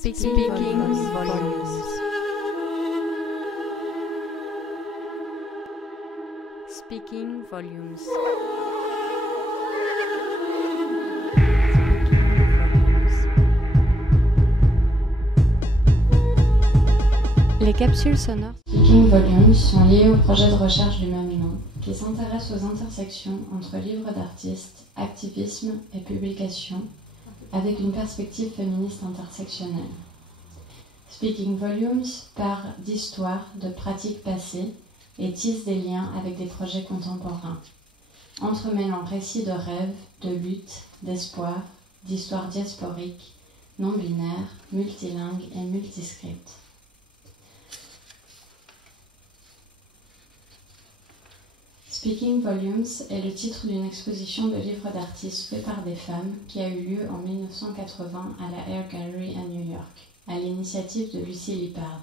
Speaking volumes. Speaking volumes. Les capsules sonores Speaking Volumes sont liées au projet de recherche du même nom, qui s'intéresse aux intersections entre livres d'artistes, activisme et publication, avec une perspective féministe intersectionnelle. Speaking Volumes part d'histoires, de pratiques passées et tisse des liens avec des projets contemporains, entremêlant récits de rêves, de luttes, d'espoir, d'histoires diasporiques, non-binaires, multilingues et multiscriptes. Speaking Volumes est le titre d'une exposition de livres d'artistes faits par des femmes qui a eu lieu en 1980 à la Air Gallery à New York, à l'initiative de Lucy Lippard.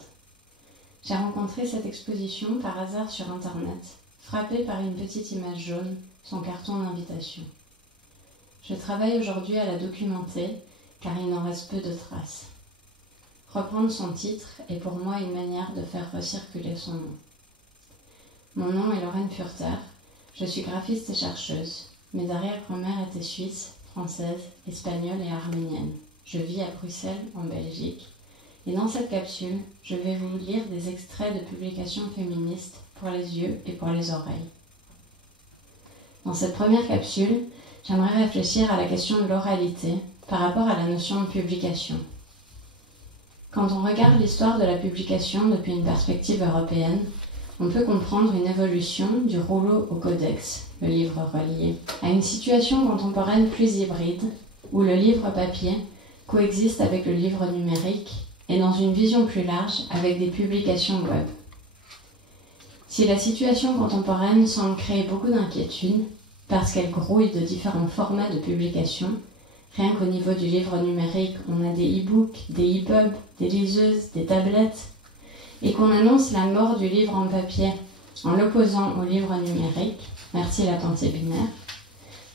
J'ai rencontré cette exposition par hasard sur Internet, frappée par une petite image jaune, son carton d'invitation. Je travaille aujourd'hui à la documenter, car il n'en reste peu de traces. Reprendre son titre est pour moi une manière de faire recirculer son nom. Mon nom est Lorraine Furter, je suis graphiste et chercheuse. Mes arrière-grand-mères étaient suisses, françaises, espagnoles et arméniennes. Je vis à Bruxelles, en Belgique. Et dans cette capsule, je vais vous lire des extraits de publications féministes pour les yeux et pour les oreilles. Dans cette première capsule, j'aimerais réfléchir à la question de l'oralité par rapport à la notion de publication. Quand on regarde l'histoire de la publication depuis une perspective européenne, on peut comprendre une évolution du rouleau au codex, le livre relié, à une situation contemporaine plus hybride, où le livre papier coexiste avec le livre numérique et dans une vision plus large avec des publications web. Si la situation contemporaine semble créer beaucoup d'inquiétudes, parce qu'elle grouille de différents formats de publication, rien qu'au niveau du livre numérique, on a des e-books, des e-pubs, des liseuses, des tablettes, et qu'on annonce la mort du livre en papier en l'opposant au livre numérique, merci la pensée binaire,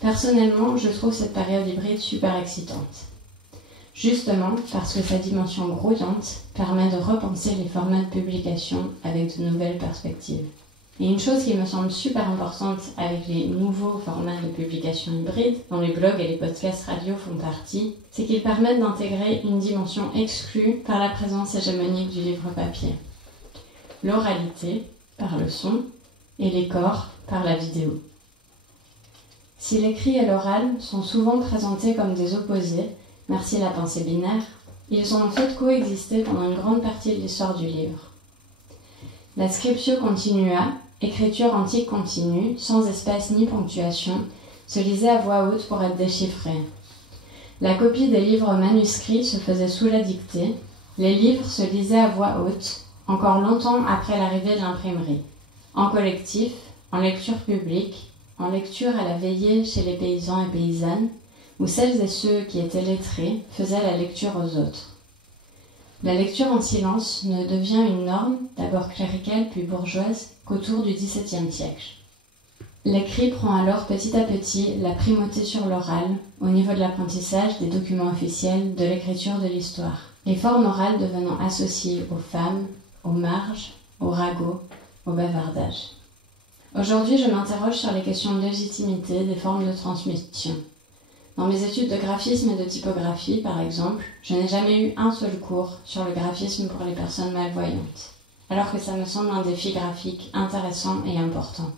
personnellement, je trouve cette période hybride super excitante. Justement parce que sa dimension grouillante permet de repenser les formats de publication avec de nouvelles perspectives. Et une chose qui me semble super importante avec les nouveaux formats de publication hybride, dont les blogs et les podcasts radio font partie, c'est qu'ils permettent d'intégrer une dimension exclue par la présence hégémonique du livre papier. L'oralité, par le son, et les corps, par la vidéo. Si l'écrit et l'oral sont souvent présentés comme des opposés, merci la pensée binaire, ils ont en fait coexisté pendant une grande partie de l'histoire du livre. La scriptio continua, écriture antique continue, sans espace ni ponctuation, se lisait à voix haute pour être déchiffrée. La copie des livres manuscrits se faisait sous la dictée, les livres se lisaient à voix haute, encore longtemps après l'arrivée de l'imprimerie, en collectif, en lecture publique, en lecture à la veillée chez les paysans et paysannes, où celles et ceux qui étaient lettrés faisaient la lecture aux autres. La lecture en silence ne devient une norme, d'abord cléricale puis bourgeoise, qu'autour du XVIIe siècle. L'écrit prend alors petit à petit la primauté sur l'oral, au niveau de l'apprentissage des documents officiels, de l'écriture de l'histoire, les formes orales devenant associées aux femmes, aux marges, aux ragots, au bavardage. Aujourd'hui, je m'interroge sur les questions de légitimité des formes de transmission. Dans mes études de graphisme et de typographie, par exemple, je n'ai jamais eu un seul cours sur le graphisme pour les personnes malvoyantes, alors que ça me semble un défi graphique intéressant et important.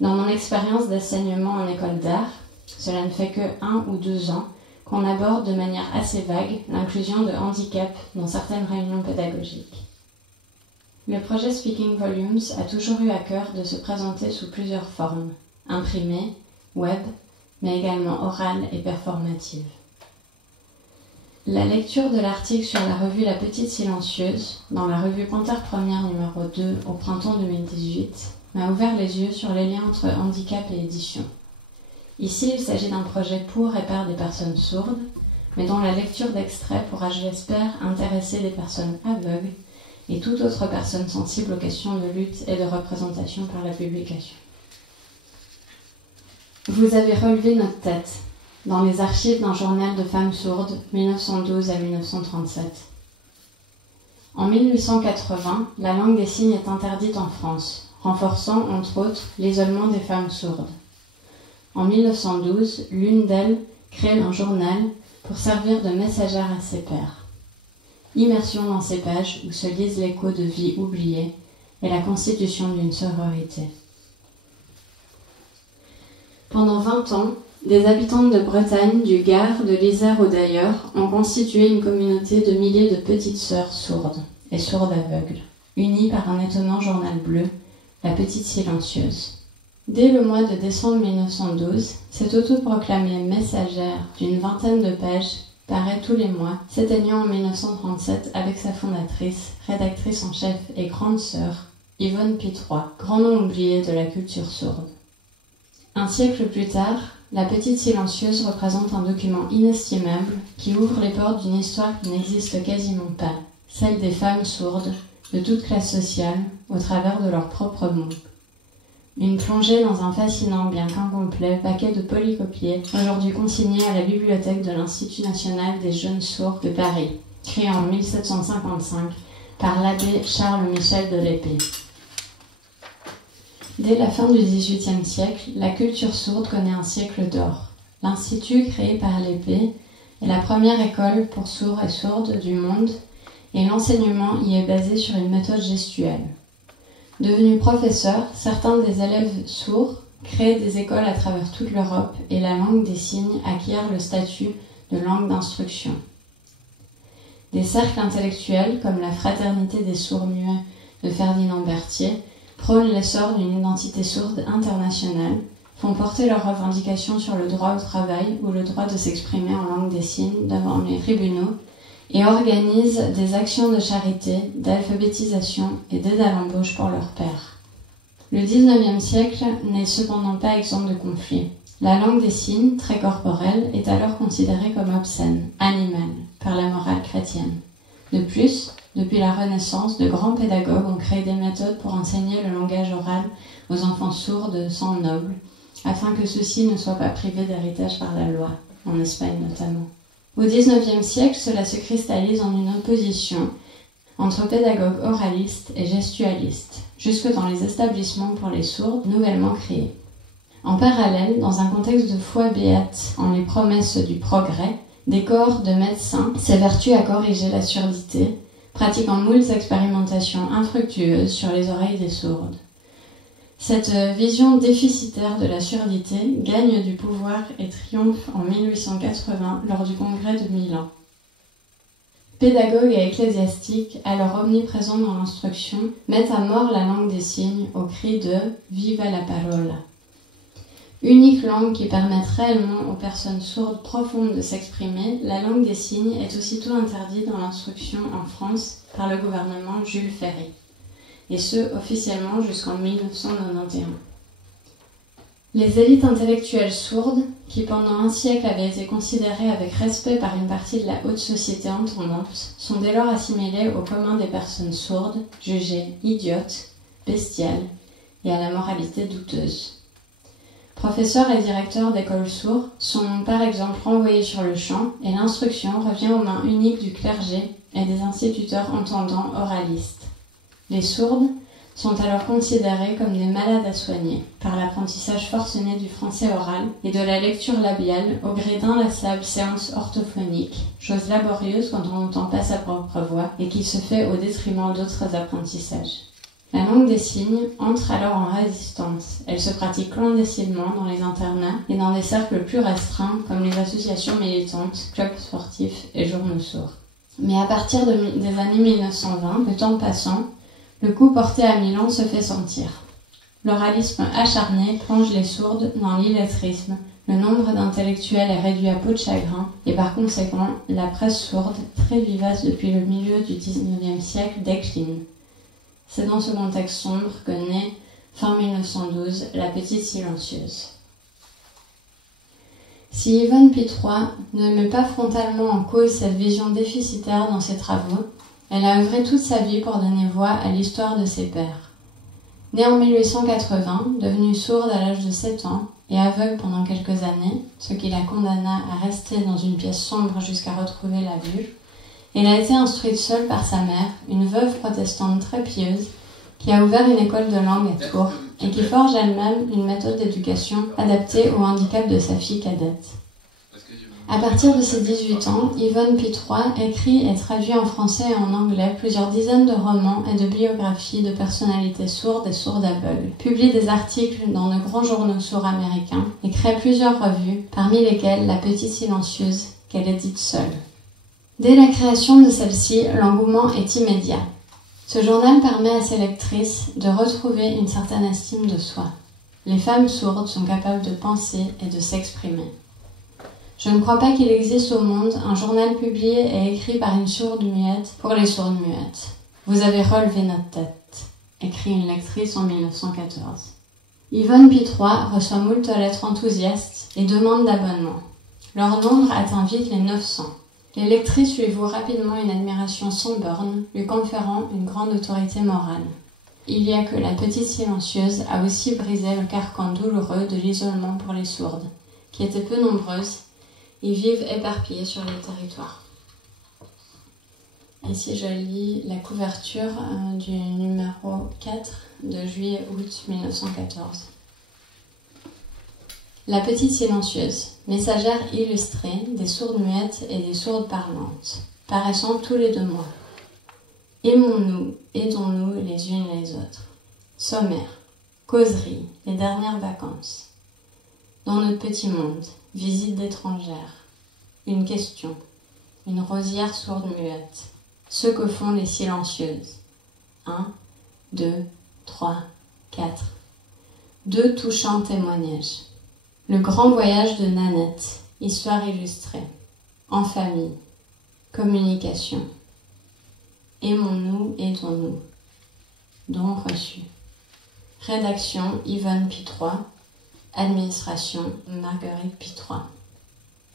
Dans mon expérience d'enseignement en école d'art, cela ne fait que 1 ou 2 ans qu'on aborde de manière assez vague l'inclusion de handicap dans certaines réunions pédagogiques. Le projet Speaking Volumes a toujours eu à cœur de se présenter sous plusieurs formes, imprimée, web, mais également orale et performative. La lecture de l'article sur la revue La Petite Silencieuse, dans la revue Panthère Première numéro 2 au printemps 2018, m'a ouvert les yeux sur les liens entre handicap et édition. Ici, il s'agit d'un projet pour et par des personnes sourdes, mais dont la lecture d'extraits pourra, je l'espère, intéresser des personnes aveugles et toute autre personne sensible aux questions de lutte et de représentation par la publication. Vous avez relevé notre tête dans les archives d'un journal de femmes sourdes, 1912 à 1937. En 1880, la langue des signes est interdite en France, renforçant, entre autres, l'isolement des femmes sourdes. En 1912, l'une d'elles crée un journal pour servir de messagère à ses pairs. Immersion dans ces pages où se lise l'écho de vies oubliées et la constitution d'une sororité. Pendant 20 ans, des habitantes de Bretagne, du Gard, de l'Isère ou d'ailleurs ont constitué une communauté de milliers de petites sœurs sourdes et sourdes aveugles, unies par un étonnant journal bleu, la Petite Silencieuse. Dès le mois de décembre 1912, cette autoproclamée messagère d'une vingtaine de pages paraît tous les mois, s'éteignant en 1937 avec sa fondatrice, rédactrice en chef et grande sœur, Yvonne Pitroy, grand nom oublié de la culture sourde. Un siècle plus tard, la Petite Silencieuse représente un document inestimable qui ouvre les portes d'une histoire qui n'existe quasiment pas, celle des femmes sourdes, de toute classe sociale, au travers de leurs propres mots. Une plongée dans un fascinant, bien qu'incomplet, paquet de polycopiés, aujourd'hui consigné à la bibliothèque de l'Institut national des jeunes sourds de Paris, créé en 1755 par l'abbé Charles-Michel de l'Épée. Dès la fin du XVIIIe siècle, la culture sourde connaît un siècle d'or. L'Institut, créé par l'Épée, est la première école pour sourds et sourdes du monde, et l'enseignement y est basé sur une méthode gestuelle. Devenus professeurs, certains des élèves sourds créent des écoles à travers toute l'Europe et la langue des signes acquiert le statut de langue d'instruction. Des cercles intellectuels, comme la Fraternité des sourds-muets de Ferdinand Berthier, prônent l'essor d'une identité sourde internationale, font porter leurs revendications sur le droit au travail ou le droit de s'exprimer en langue des signes devant les tribunaux, et organisent des actions de charité, d'alphabétisation et d'aide à l'embauche pour leurs pairs. Le XIXe siècle n'est cependant pas exempt de conflits. La langue des signes, très corporelle, est alors considérée comme obscène, animale, par la morale chrétienne. De plus, depuis la Renaissance, de grands pédagogues ont créé des méthodes pour enseigner le langage oral aux enfants sourds de sang noble, afin que ceux-ci ne soient pas privés d'héritage par la loi, en Espagne notamment. Au XIXe siècle, cela se cristallise en une opposition entre pédagogues oralistes et gestualistes, jusque dans les établissements pour les sourds nouvellement créés. En parallèle, dans un contexte de foi béate en les promesses du progrès, des corps de médecins s'évertuent à corriger la surdité, pratiquant moultes expérimentations infructueuses sur les oreilles des sourdes. Cette vision déficitaire de la surdité gagne du pouvoir et triomphe en 1880 lors du congrès de Milan. Pédagogues et ecclésiastiques, alors omniprésents dans l'instruction, mettent à mort la langue des signes au cri de « Viva la parola ». Unique langue qui permette réellement aux personnes sourdes profondes de s'exprimer, la langue des signes est aussitôt interdite dans l'instruction en France par le gouvernement Jules Ferry, et ce officiellement jusqu'en 1991. Les élites intellectuelles sourdes, qui pendant un siècle avaient été considérées avec respect par une partie de la haute société entendante, sont dès lors assimilées au commun des personnes sourdes, jugées idiotes, bestiales et à la moralité douteuse. Professeurs et directeurs d'écoles sourds sont par exemple renvoyés sur le champ et l'instruction revient aux mains uniques du clergé et des instituteurs entendants oralistes. Les sourdes sont alors considérées comme des malades à soigner par l'apprentissage forcené du français oral et de la lecture labiale au gré d'inlassables séances orthophoniques, chose laborieuse quand on n'entend pas sa propre voix et qui se fait au détriment d'autres apprentissages. La langue des signes entre alors en résistance. Elle se pratique clandestinement dans les internats et dans des cercles plus restreints comme les associations militantes, clubs sportifs et journaux sourds. Mais à partir des années 1920, le temps passant, le coup porté à Milan se fait sentir. L'oralisme acharné plonge les sourdes dans l'illettrisme, le nombre d'intellectuels est réduit à peau de chagrin et par conséquent, la presse sourde, très vivace depuis le milieu du XIXe siècle, décline. C'est dans ce contexte sombre que naît, fin 1912, la Petite Silencieuse. Si Yvonne Pitroy ne met pas frontalement en cause cette vision déficitaire dans ses travaux, elle a œuvré toute sa vie pour donner voix à l'histoire de ses pairs. Née en 1880, devenue sourde à l'âge de 7 ans et aveugle pendant quelques années, ce qui la condamna à rester dans une pièce sombre jusqu'à retrouver la vue, Elle a été instruite seule par sa mère, une veuve protestante très pieuse, qui a ouvert une école de langue à Tours et qui forge elle-même une méthode d'éducation adaptée au handicap de sa fille cadette. À partir de ses 18 ans, Yvonne Pitroy écrit et traduit en français et en anglais plusieurs dizaines de romans et de biographies de personnalités sourdes et sourdes-aveugles, publie des articles dans de grands journaux sourds américains et crée plusieurs revues, parmi lesquelles La Petite Silencieuse, qu'elle édite seule. Dès la création de celle-ci, l'engouement est immédiat. Ce journal permet à ses lectrices de retrouver une certaine estime de soi. Les femmes sourdes sont capables de penser et de s'exprimer. Je ne crois pas qu'il existe au monde un journal publié et écrit par une sourde muette pour les sourdes muettes. Vous avez relevé notre tête, écrit une lectrice en 1914. Yvonne Pitroy reçoit moult lettres enthousiastes et demandes d'abonnement. Leur nombre atteint vite les 900. Les lectrices lui vouent rapidement une admiration sans borne, lui conférant une grande autorité morale. Il y a que La Petite Silencieuse a aussi brisé le carcan douloureux de l'isolement pour les sourdes, qui étaient peu nombreuses et vivent éparpillées sur les territoires. Ici, je lis la couverture du numéro 4 de juillet-août 1914. La Petite Silencieuse, messagère illustrée des sourdes muettes et des sourdes parlantes, paraissant tous les 2 mois. Aimons-nous, aidons-nous les unes les autres. Sommaire, causerie, les dernières vacances. Dans notre petit monde, visite d'étrangères. Une question, une rosière sourde muette. Ce que font les silencieuses. 1, 2, 3, 4. 2 touchants témoignages. Le grand voyage de Nanette, histoire illustrée. En famille. Communication. Aimons-nous, aidons-nous. Don reçu. Rédaction Yvonne Pitroy. Administration Marguerite Pitroy.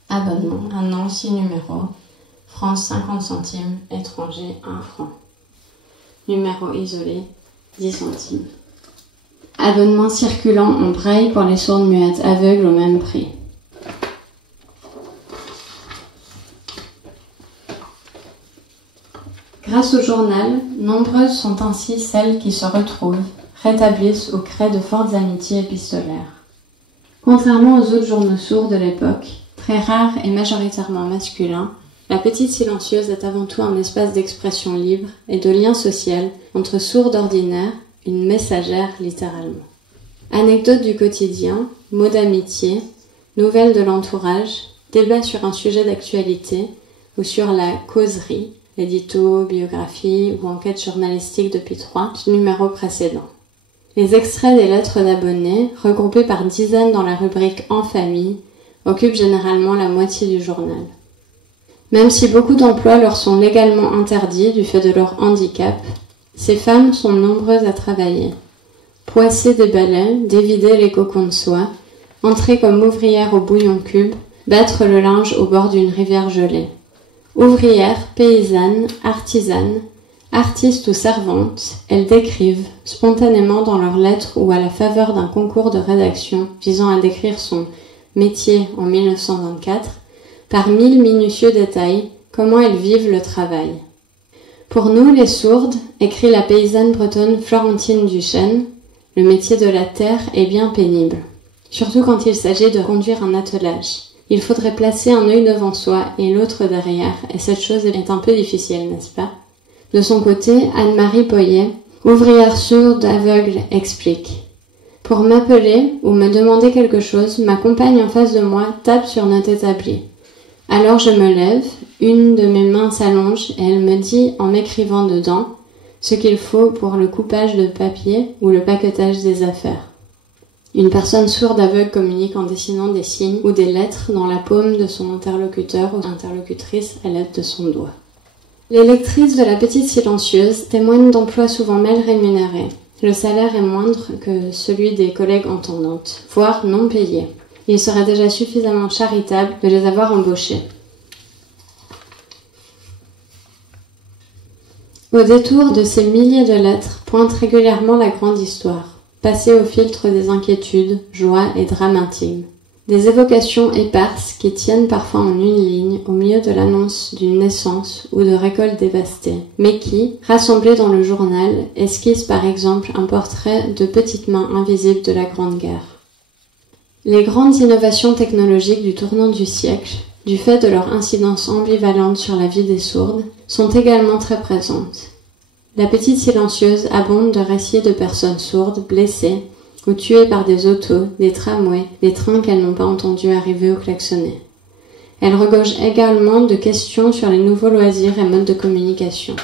Abonnement 1 an 6 numéros. France 50 centimes, étranger 1 franc. Numéro isolé 10 centimes. Abonnement circulant en braille pour les sourdes muettes aveugles au même prix. Grâce au journal, nombreuses sont ainsi celles qui se retrouvent, rétablissent ou créent de fortes amitiés épistolaires. Contrairement aux autres journaux sourds de l'époque, très rares et majoritairement masculins, La Petite Silencieuse est avant tout un espace d'expression libre et de lien social entre sourds ordinaires, une messagère littéralement. Anecdotes du quotidien, mots d'amitié, nouvelles de l'entourage, débats sur un sujet d'actualité ou sur la causerie, édito, biographie ou enquête journalistique de Pitroy du numéro précédent. Les extraits des lettres d'abonnés, regroupés par dizaines dans la rubrique « En famille », occupent généralement la moitié du journal. Même si beaucoup d'emplois leur sont légalement interdits du fait de leur handicap, ces femmes sont nombreuses à travailler. Poisser des balais, dévider les cocons de soie, entrer comme ouvrières au bouillon cube, battre le linge au bord d'une rivière gelée. Ouvrières, paysannes, artisanes, artistes ou servantes, elles décrivent, spontanément dans leurs lettres ou à la faveur d'un concours de rédaction visant à décrire son métier en 1924, par 1000 minutieux détails, comment elles vivent le travail. Pour nous, les sourdes, écrit la paysanne bretonne Florentine Duchesne, le métier de la terre est bien pénible, surtout quand il s'agit de conduire un attelage. Il faudrait placer un œil devant soi et l'autre derrière, et cette chose est un peu difficile, n'est-ce pas? De son côté, Anne-Marie Poyet, ouvrière sourde aveugle, explique. Pour m'appeler ou me demander quelque chose, ma compagne en face de moi tape sur notre établi. Alors je me lève, une de mes mains s'allonge et elle me dit, en m'écrivant dedans, ce qu'il faut pour le coupage de papier ou le paquetage des affaires. Une personne sourde aveugle communique en dessinant des signes ou des lettres dans la paume de son interlocuteur ou interlocutrice à l'aide de son doigt. Les lectrices de La Petite Silencieuse témoignent d'emplois souvent mal rémunérés. Le salaire est moindre que celui des collègues entendantes, voire non payés. Il serait déjà suffisamment charitable de les avoir embauchées. Au détour de ces milliers de lettres pointe régulièrement la grande histoire, passée au filtre des inquiétudes, joies et drames intimes. Des évocations éparses qui tiennent parfois en une ligne au milieu de l'annonce d'une naissance ou de récolte dévastée, mais qui, rassemblées dans le journal, esquissent par exemple un portrait de petites mains invisibles de la Grande Guerre. Les grandes innovations technologiques du tournant du siècle, du fait de leur incidence ambivalente sur la vie des sourdes, sont également très présentes. La petite silencieuse abonde de récits de personnes sourdes, blessées, ou tuées par des autos, des tramways, des trains qu'elles n'ont pas entendus arriver ou klaxonner. Elle regorge également de questions sur les nouveaux loisirs et modes de communication.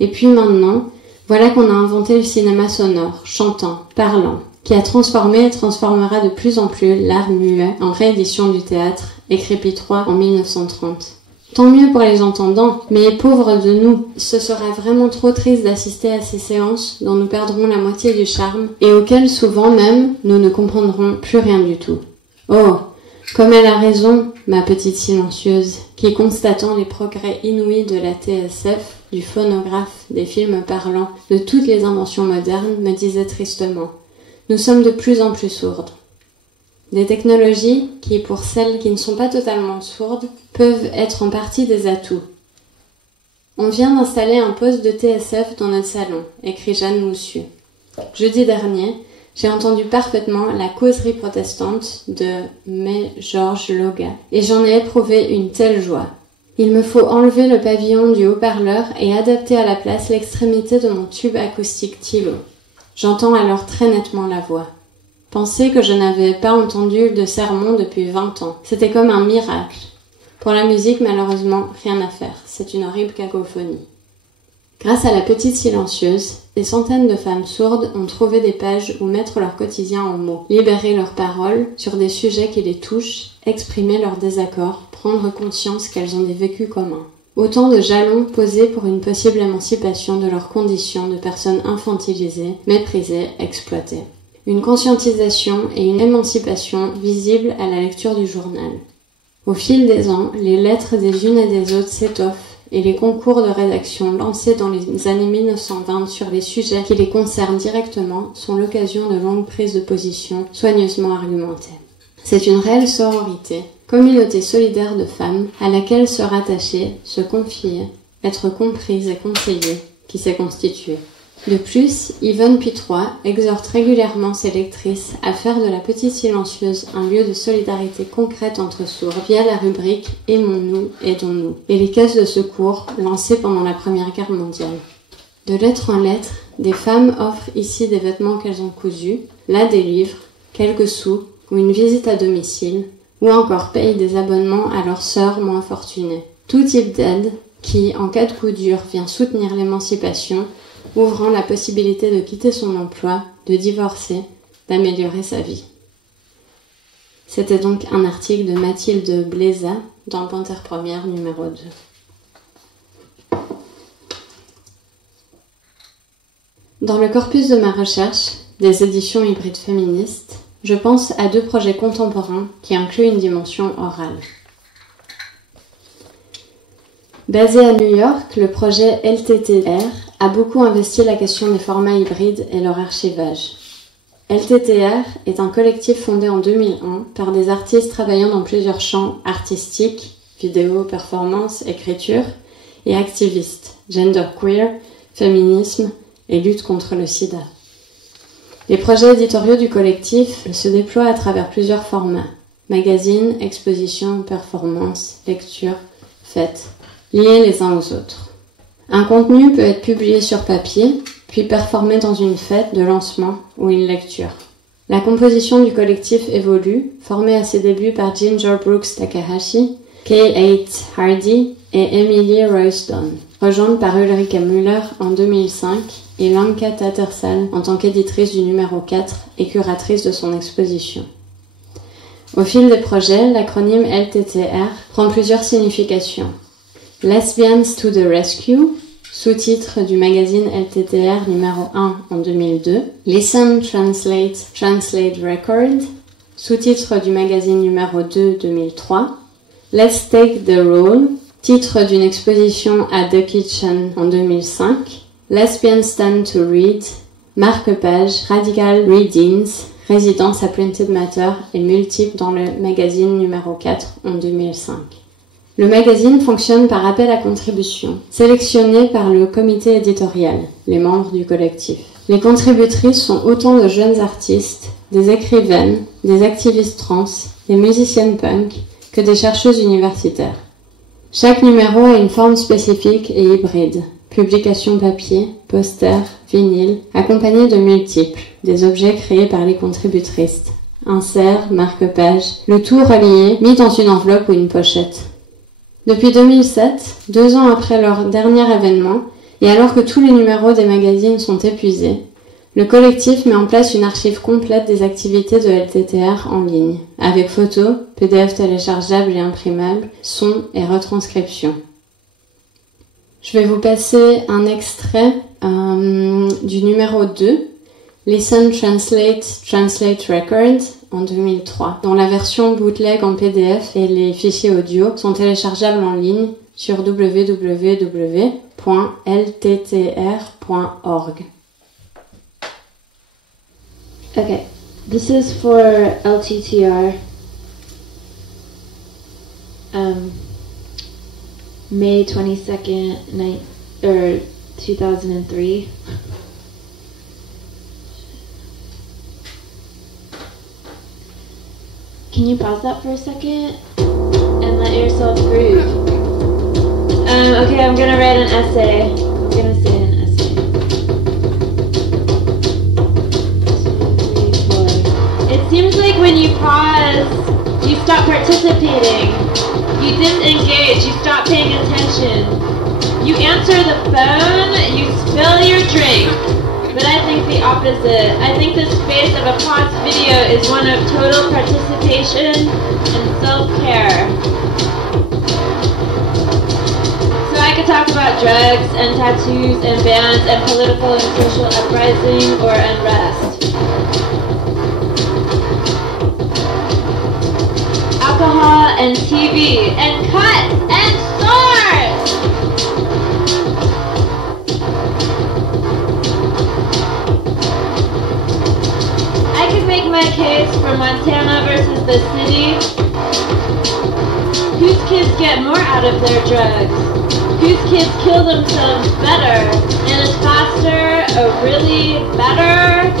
Et puis maintenant, voilà qu'on a inventé le cinéma sonore, chantant, parlant, qui a transformé et transformera de plus en plus l'art muet en réédition du théâtre, écrit Pitroy en 1930. Tant mieux pour les entendants, mais pauvres de nous, ce serait vraiment trop triste d'assister à ces séances dont nous perdrons la moitié du charme et auxquelles souvent même nous ne comprendrons plus rien du tout. Oh, comme elle a raison, ma petite silencieuse, qui constatant les progrès inouïs de la TSF, du phonographe, des films parlants, de toutes les inventions modernes, me disait tristement « Nous sommes de plus en plus sourdes ». Des technologies qui, pour celles qui ne sont pas totalement sourdes, peuvent être en partie des atouts. On vient d'installer un poste de TSF dans notre salon, écrit Jeanne Moussu. Jeudi dernier, j'ai entendu parfaitement la causerie protestante de May Georges Loga, et j'en ai éprouvé une telle joie. Il me faut enlever le pavillon du haut-parleur et adapter à la place l'extrémité de mon tube acoustique Tilo. J'entends alors très nettement la voix. Penser que je n'avais pas entendu de sermon depuis 20 ans. C'était comme un miracle. Pour la musique, malheureusement, rien à faire. C'est une horrible cacophonie. Grâce à la petite silencieuse, des centaines de femmes sourdes ont trouvé des pages où mettre leur quotidien en mots, libérer leurs paroles sur des sujets qui les touchent, exprimer leurs désaccords, prendre conscience qu'elles ont des vécus communs. Autant de jalons posés pour une possible émancipation de leurs conditions de personnes infantilisées, méprisées, exploitées. Une conscientisation et une émancipation visibles à la lecture du journal. Au fil des ans, les lettres des unes et des autres s'étoffent et les concours de rédaction lancés dans les années 1920 sur les sujets qui les concernent directement sont l'occasion de longues prises de position soigneusement argumentées. C'est une réelle sororité, communauté solidaire de femmes à laquelle se rattacher, se confier, être comprise et conseillée qui s'est constituée. De plus, Yvonne Pitroy exhorte régulièrement ses lectrices à faire de la petite silencieuse un lieu de solidarité concrète entre sourds via la rubrique « Aimons-nous, aidons-nous » et les caisses de secours lancées pendant la Première Guerre mondiale. De lettre en lettre, des femmes offrent ici des vêtements qu'elles ont cousus, là des livres, quelques sous ou une visite à domicile, ou encore payent des abonnements à leurs sœurs moins fortunées. Tout type d'aide qui, en cas de coup dur, vient soutenir l'émancipation, ouvrant la possibilité de quitter son emploi, de divorcer, d'améliorer sa vie. C'était donc un article de Mathilde Bléza dans Panthère Première numéro 2. Dans le corpus de ma recherche, des éditions hybrides féministes, je pense à 2 projets contemporains qui incluent une dimension orale. Basé à New York, le projet LTTR a beaucoup investi la question des formats hybrides et leur archivage. LTTR est un collectif fondé en 2001 par des artistes travaillant dans plusieurs champs artistiques, vidéo, performance, écriture, et activistes, genderqueer, féminisme et lutte contre le sida. Les projets éditoriaux du collectif se déploient à travers plusieurs formats, magazines, expositions, performances, lectures, fêtes, liés les uns aux autres. Un contenu peut être publié sur papier, puis performé dans une fête de lancement ou une lecture. La composition du collectif évolue, formé à ses débuts par Ginger Brooks Takahashi, Kate Hardy et Emily Royston, rejointe par Ulrike Müller en 2005 et Lanka Tattersall en tant qu'éditrice du numéro 4 et curatrice de son exposition. Au fil des projets, l'acronyme LTTR prend plusieurs significations. Lesbians to the Rescue, sous-titre du magazine LTTR numéro 1 en 2002. Listen, Translate, Translate Record, sous-titre du magazine numéro 2 2003. Let's Take the Role, titre d'une exposition à The Kitchen en 2005. Lesbian Stand to Read, marque-page Radical Readings, Résidence à Printed Matter et multiple dans le magazine numéro 4 en 2005. Le magazine fonctionne par appel à contribution, sélectionné par le comité éditorial, les membres du collectif. Les contributrices sont autant de jeunes artistes, des écrivaines, des activistes trans, des musiciennes punk, que des chercheuses universitaires. Chaque numéro a une forme spécifique et hybride. Publication papier, poster, vinyle, accompagné de multiples, des objets créés par les contributrices. Insert, marque-page, le tout relié, mis dans une enveloppe ou une pochette. Depuis 2007, 2 ans après leur dernier événement, et alors que tous les numéros des magazines sont épuisés, le collectif met en place une archive complète des activités de LTTR en ligne, avec photos, PDF téléchargeables et imprimables, sons et retranscriptions. Je vais vous passer un extrait du numéro 2, Listen, Translate Record, en 2003, dont la version bootleg en PDF et les fichiers audio sont téléchargeables en ligne sur www.lttr.org. Okay, this is for LTTR. May 22nd, 2003. Can you pause that for a second and let yourself groove? Okay, I'm gonna write an essay. I'm gonna say an essay. 2, 3, 4. It seems like when you pause, you stop participating. You disengage, you stop paying attention. You answer the phone, you spill your drink. But I think the opposite. I think the space of a paused video is one of total participation and self-care. So I could talk about drugs and tattoos and bans and political and social uprising or unrest. Alcohol and TV and cuts and swords! I could make my case for Montana versus the city. Whose kids get more out of their drugs? Whose kids kill themselves better? And is faster or really better?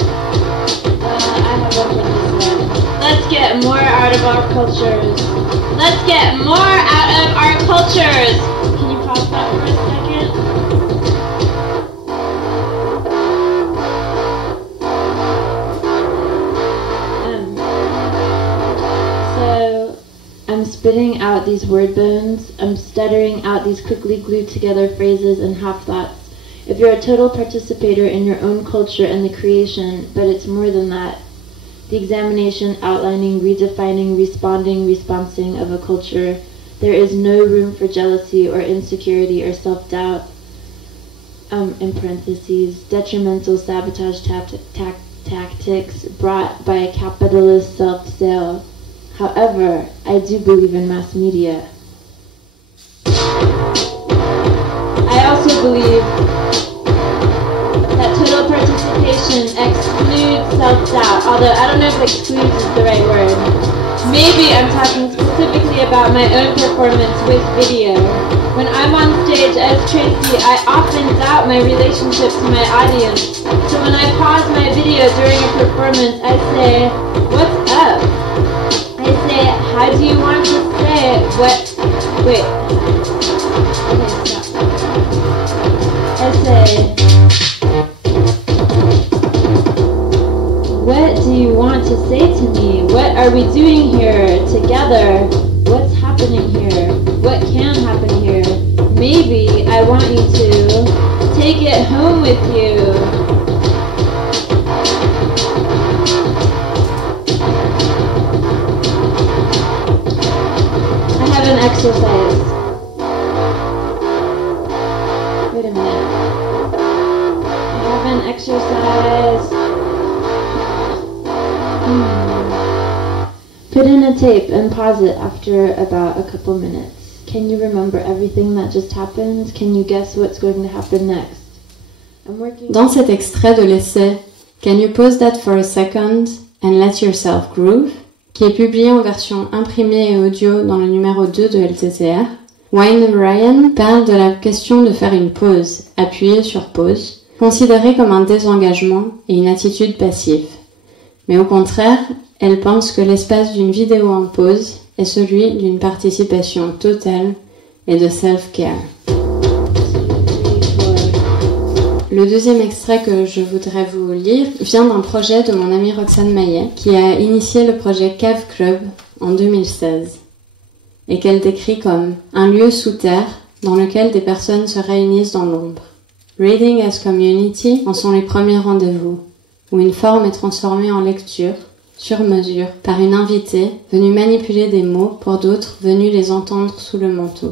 I have one for this one. Let's get more out of our cultures. Let's get more out of our cultures. Can you pause that for a second? So I'm spitting out these word bones. I'm stuttering out these quickly glued together phrases and half thoughts. If you're a total participator in your own culture and the creation, but it's more than that. The examination, outlining, redefining, responding, responsing of a culture, there is no room for jealousy or insecurity or self-doubt, in parentheses, detrimental sabotage tactics brought by capitalist self-sale. However, I do believe in mass media. I also believe that total participation excludes self-doubt, although I don't know if excludes is the right word. Maybe I'm talking specifically about my own performance with video. When I'm on stage as Tracy, I often doubt my relationship to my audience. So when I pause my video during a performance, I say, "What's up?" I say, "How do you want to say it? Wait. Okay, stop. I say, "What do you want to say to me? What are we doing here together? What's happening here? What can happen here? Maybe I want you to take it home with you." I have an exercise. Wait a minute. I have an exercise. Put in a tape and pause it after about a couple minutes. Can you remember everything that just happened? Can you guess what's going to happen next? Dans cet extrait de l'essai Can you pause that for a second and Let Yourself Groove, qui est publié en version imprimée et audio dans le numéro 2 de LTTR, Wayne Ryan parle de la question de faire une pause, appuyée sur pause, considérée comme un désengagement et une attitude passive. Mais au contraire, elle pense que l'espace d'une vidéo en pause est celui d'une participation totale et de self-care. Le deuxième extrait que je voudrais vous lire vient d'un projet de mon amie Roxane Maillet qui a initié le projet Cave Club en 2016 et qu'elle décrit comme un lieu sous terre dans lequel des personnes se réunissent dans l'ombre. Reading as Community en sont les premiers rendez-vous, où une forme est transformée en lecture, sur mesure, par une invitée venue manipuler des mots pour d'autres venus les entendre sous le manteau.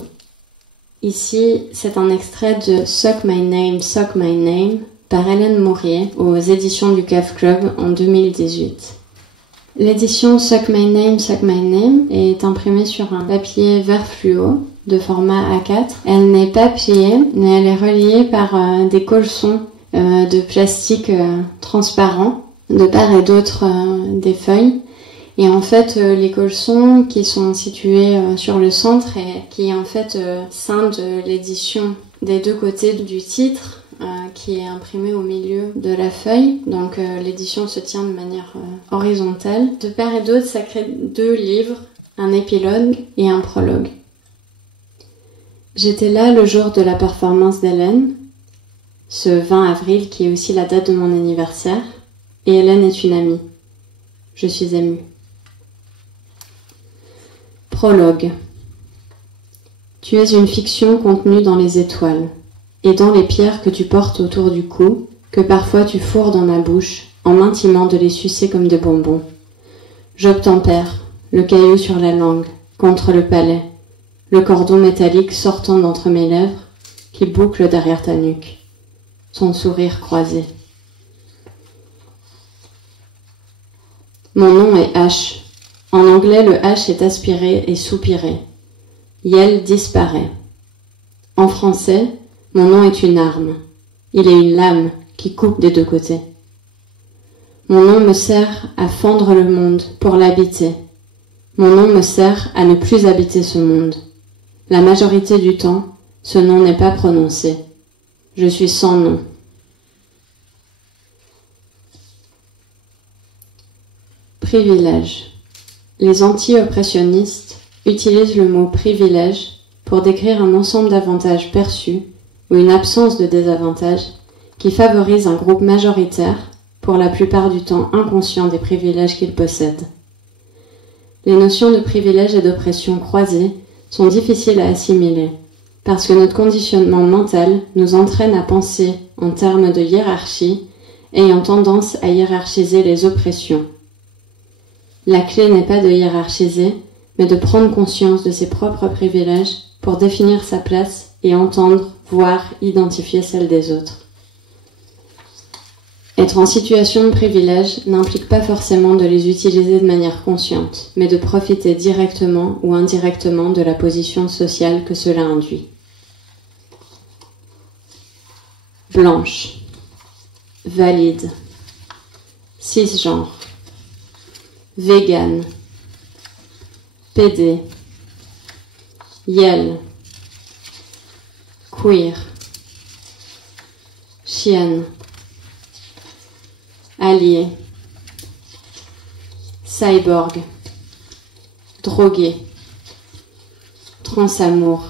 Ici, c'est un extrait de Suck My Name par Hélène Mourier aux éditions du Cave Club en 2018. L'édition Suck My Name est imprimée sur un papier vert fluo de format A4. Elle n'est pas pliée, mais elle est reliée par des colsons de plastique transparent de part et d'autre des feuilles. Et en fait, les colsons qui sont situés sur le centre et qui en fait scindent l'édition des deux côtés du titre qui est imprimé au milieu de la feuille. Donc l'édition se tient de manière horizontale. De part et d'autre, ça crée 2 livres, un épilogue et un prologue. J'étais là le jour de la performance d'Hélène, ce 20 avril qui est aussi la date de mon anniversaire, et Hélène est une amie. Je suis émue. Prologue. Tu es une fiction contenue dans les étoiles, et dans les pierres que tu portes autour du cou, que parfois tu fourres dans ma bouche, en m'intimant de les sucer comme des bonbons. J'obtempère, le caillou sur la langue, contre le palais, le cordon métallique sortant d'entre mes lèvres, qui boucle derrière ta nuque, ton sourire croisé. Mon nom est H. En anglais, le H est aspiré et soupiré. Yel disparaît. En français, mon nom est une arme. Il est une lame qui coupe des deux côtés. Mon nom me sert à fendre le monde pour l'habiter. Mon nom me sert à ne plus habiter ce monde. La majorité du temps, ce nom n'est pas prononcé. Je suis sans nom. Privilège. Les anti-oppressionnistes utilisent le mot privilège pour décrire un ensemble d'avantages perçus ou une absence de désavantages qui favorise un groupe majoritaire, pour la plupart du temps inconscient des privilèges qu'il possède. Les notions de privilège et d'oppression croisées sont difficiles à assimiler, parce que notre conditionnement mental nous entraîne à penser en termes de hiérarchie, ayant tendance à hiérarchiser les oppressions. La clé n'est pas de hiérarchiser, mais de prendre conscience de ses propres privilèges pour définir sa place et entendre, voir, identifier celle des autres. Être en situation de privilège n'implique pas forcément de les utiliser de manière consciente, mais de profiter directement ou indirectement de la position sociale que cela induit. Blanche, valide, cisgenre, vegan, PD, yel, queer, chienne, allié, cyborg, drogué, transamour.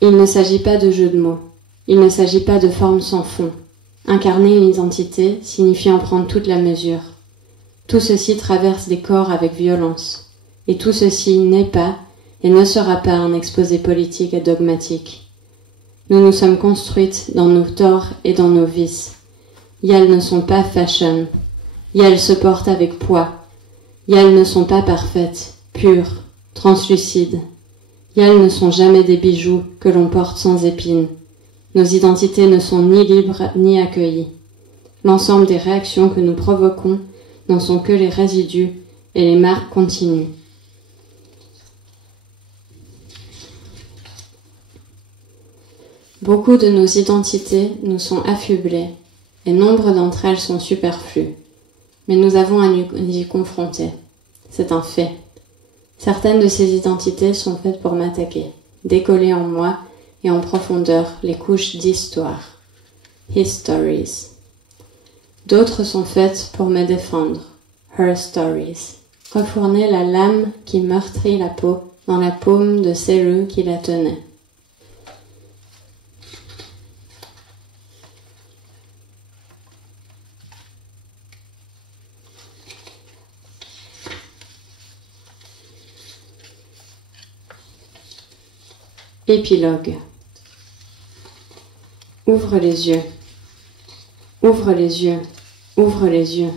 Il ne s'agit pas de jeu de mots, il ne s'agit pas de forme sans fond. Incarner une identité signifie en prendre toute la mesure. Tout ceci traverse des corps avec violence, et tout ceci n'est pas et ne sera pas un exposé politique et dogmatique. Nous nous sommes construites dans nos torts et dans nos vices. Yelles ne sont pas fashion. Yelles se portent avec poids. Yelles ne sont pas parfaites, pures, translucides. Yelles ne sont jamais des bijoux que l'on porte sans épines. Nos identités ne sont ni libres ni accueillies. L'ensemble des réactions que nous provoquons n'en sont que les résidus et les marques continues. Beaucoup de nos identités nous sont affublées, et nombre d'entre elles sont superflues. Mais nous avons à nous y confronter. C'est un fait. Certaines de ces identités sont faites pour m'attaquer, décoller en moi et en profondeur les couches d'histoire. Histories. D'autres sont faites pour me défendre. Her stories. Refourner la lame qui meurtrit la peau dans la paume de cellule qui la tenait. Épilogue. Ouvre les yeux. Ouvre les yeux. Ouvre les yeux.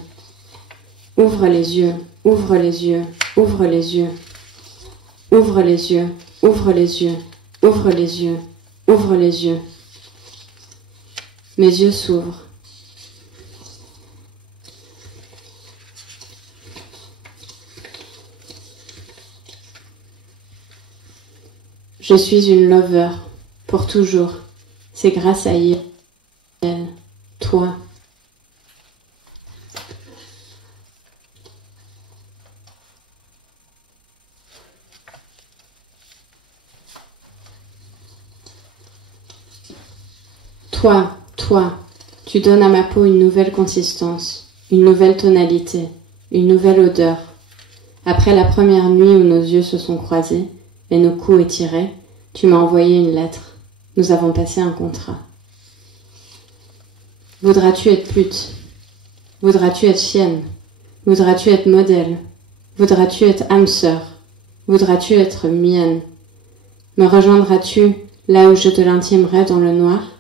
Ouvre les yeux. Ouvre les yeux. Ouvre les yeux. Ouvre les yeux. Ouvre les yeux. Ouvre les yeux. Ouvre les yeux. Mes yeux s'ouvrent. Je suis une lover, pour toujours. C'est grâce à elle, toi. Toi, tu donnes à ma peau une nouvelle consistance, une nouvelle tonalité, une nouvelle odeur. Après la première nuit où nos yeux se sont croisés, et nos coups étirés, tu m'as envoyé une lettre. Nous avons passé un contrat. Voudras-tu être pute? Voudras-tu être chienne? Voudras-tu être modèle? Voudras-tu être âme sœur? Voudras-tu être mienne? Me rejoindras-tu là où je te l'intimerai dans le noir?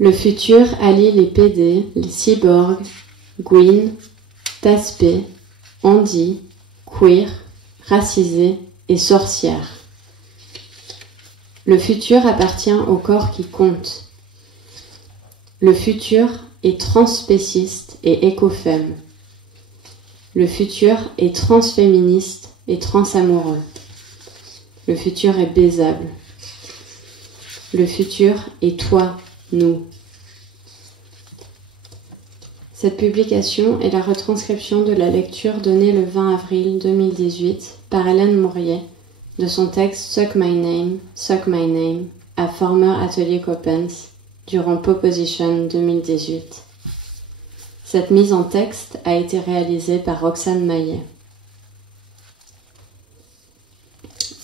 Le futur allie les PD, les cyborgs, Gwyn, Taspé, Andy, queer, racisé et sorcière. Le futur appartient au corps qui compte. Le futur est transspéciste et écofemme. Le futur est transféministe et transamoureux. Le futur est baisable. Le futur est toi, nous. Cette publication est la retranscription de la lecture donnée le 20 avril 2018 par Hélène Mourier de son texte Suck My Name à Former Atelier Coppens durant Poposition 2018. Cette mise en texte a été réalisée par Roxane Maillet.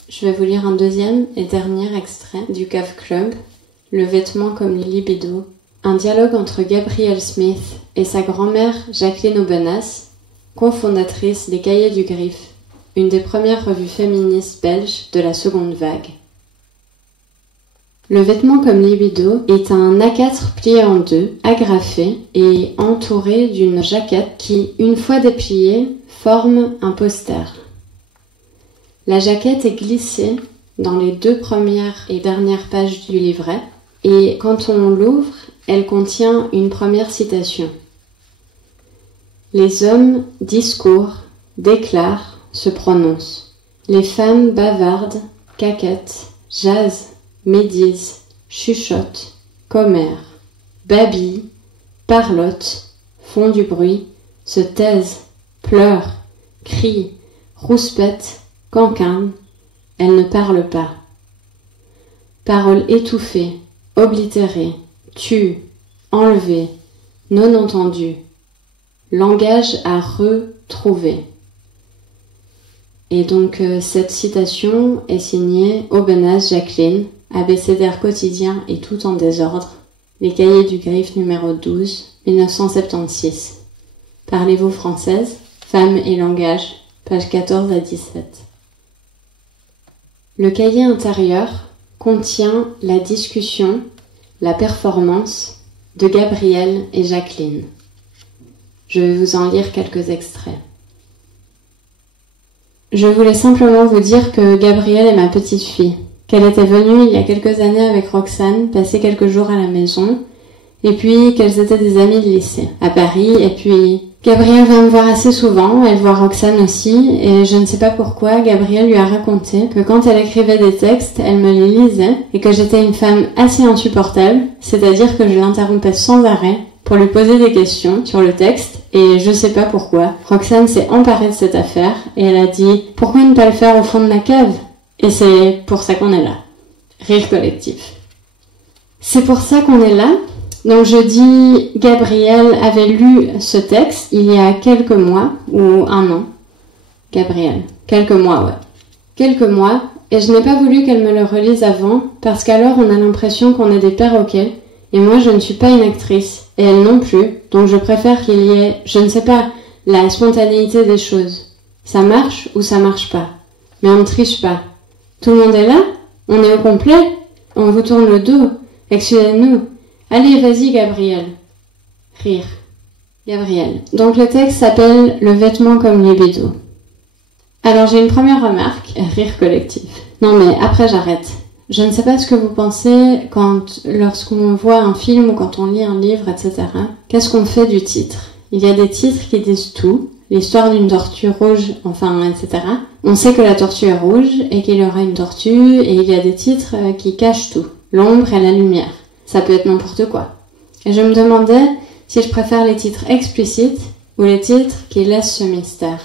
Je vais vous lire un deuxième et dernier extrait du Cave Club, Le vêtement comme libido, un dialogue entre Gabrielle Smith et sa grand-mère Jacqueline Aubenas, cofondatrice des Cahiers du Griffe, une des premières revues féministes belges de la seconde vague. Le vêtement comme libido est un A4 plié en deux, agrafé et entouré d'une jaquette qui, une fois dépliée, forme un poster. La jaquette est glissée dans les 2 premières et dernières pages du livret et quand on l'ouvre, elle contient une première citation. Les hommes discourent, déclarent, se prononcent. Les femmes bavardent, caquettent, jasent, médisent, chuchotent, commèrent, babillent, parlotent, font du bruit, se taisent, pleurent, crient, rouspètent, canquinent. Elles ne parlent pas. Paroles étouffées, oblitérées, tues, enlevées, non entendues. Langage à retrouver. Et donc cette citation est signée Aubenas Jacqueline, abécédaire quotidien et tout en désordre, les Cahiers du Griffe numéro 12, 1976. Parlez-vous française? Femmes et langage, pages 14 à 17. Le cahier intérieur contient la discussion, la performance de Gabrielle et Jacqueline. Je vais vous en lire quelques extraits. Je voulais simplement vous dire que Gabrielle est ma petite fille, qu'elle était venue il y a quelques années avec Roxane, passer quelques jours à la maison, et puis qu'elles étaient des amies de lycée, à Paris, et puis Gabrielle va me voir assez souvent, elle voit Roxane aussi, et je ne sais pas pourquoi, Gabrielle lui a raconté que quand elle écrivait des textes, elle me les lisait, et que j'étais une femme assez insupportable, c'est-à-dire que je l'interrompais sans arrêt pour lui poser des questions sur le texte, et je sais pas pourquoi. Roxane s'est emparée de cette affaire, et elle a dit « Pourquoi ne pas le faire au fond de la cave ?» Et c'est pour ça qu'on est là. Rire collectif. C'est pour ça qu'on est là. Donc je dis, Gabrielle avait lu ce texte il y a quelques mois, ou un an. Gabrielle. Quelques mois, ouais. Quelques mois, et je n'ai pas voulu qu'elle me le relise avant, parce qu'alors on a l'impression qu'on est des perroquets, et moi je ne suis pas une actrice, et elle non plus, donc je préfère qu'il y ait, je ne sais pas, la spontanéité des choses. Ça marche ou ça marche pas. Mais on ne triche pas. Tout le monde est là? On est au complet? On vous tourne le dos? Excusez-nous. Allez, vas-y, Gabrielle. Rire. Gabrielle. Donc le texte s'appelle « Le vêtement comme libido ». Alors j'ai une première remarque. Rire collectif. Non mais après j'arrête. Je ne sais pas ce que vous pensez lorsqu'on voit un film ou quand on lit un livre, etc. Qu'est-ce qu'on fait du titre? Il y a des titres qui disent tout. L'histoire d'une tortue rouge, enfin, etc. On sait que la tortue est rouge et qu'il y aura une tortue et il y a des titres qui cachent tout. L'ombre et la lumière. Ça peut être n'importe quoi. Et je me demandais si je préfère les titres explicites ou les titres qui laissent ce mystère.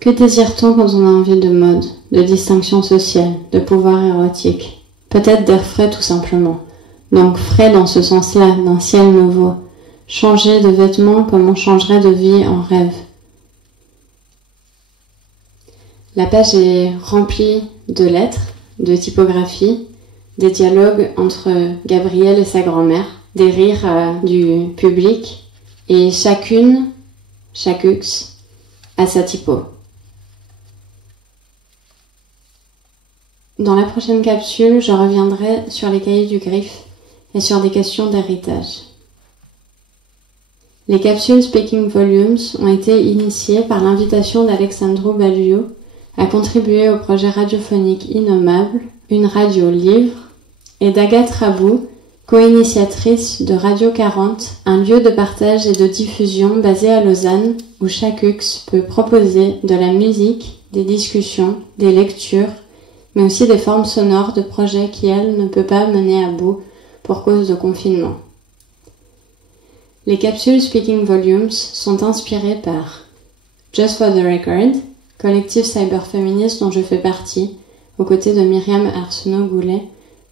Que désire-t-on quand on a envie de mode, de distinction sociale, de pouvoir érotique? Peut-être d'air frais tout simplement. Donc frais dans ce sens-là, d'un ciel nouveau. Changer de vêtements comme on changerait de vie en rêve. La page est remplie de lettres, de typographie, des dialogues entre Gabrielle et sa grand-mère, des rires du public, et chacune a sa typo. Dans la prochaine capsule, je reviendrai sur les cahiers du griffe et sur des questions d'héritage. Les capsules Speaking Volumes ont été initiées par l'invitation d'Alexandru Baliu à contribuer au projet radiophonique Innommable, une radio livre, et d'Agathe Rabou, co-initiatrice de Radio 40, un lieu de partage et de diffusion basé à Lausanne où chaque UX peut proposer de la musique, des discussions, des lectures, mais aussi des formes sonores de projets qui, elle, ne peut pas mener à bout pour cause de confinement. Les capsules Speaking Volumes sont inspirées par Just for the Record, collectif cyberféministe dont je fais partie, aux côtés de Myriam Arsenault-Goulet,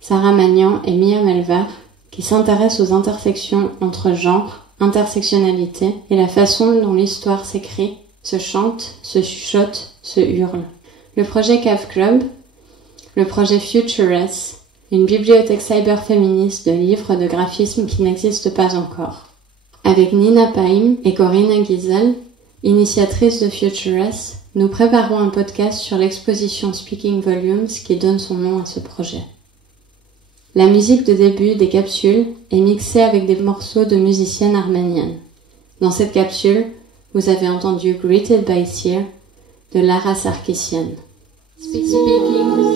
Sarah Magnan et Mia Melvar, qui s'intéressent aux intersections entre genre, intersectionnalité et la façon dont l'histoire s'écrit, se chante, se chuchote, se hurle. Le projet Cave Club, le projet Futuress, une bibliothèque cyberféministe de livres de graphisme qui n'existe pas encore. Avec Nina Paim et Corinne Giesel, initiatrices de Futuress, nous préparons un podcast sur l'exposition Speaking Volumes qui donne son nom à ce projet. La musique de début des capsules est mixée avec des morceaux de musiciennes arméniennes. Dans cette capsule, vous avez entendu Greeted by Seer de Lara Sarkissian. Speaking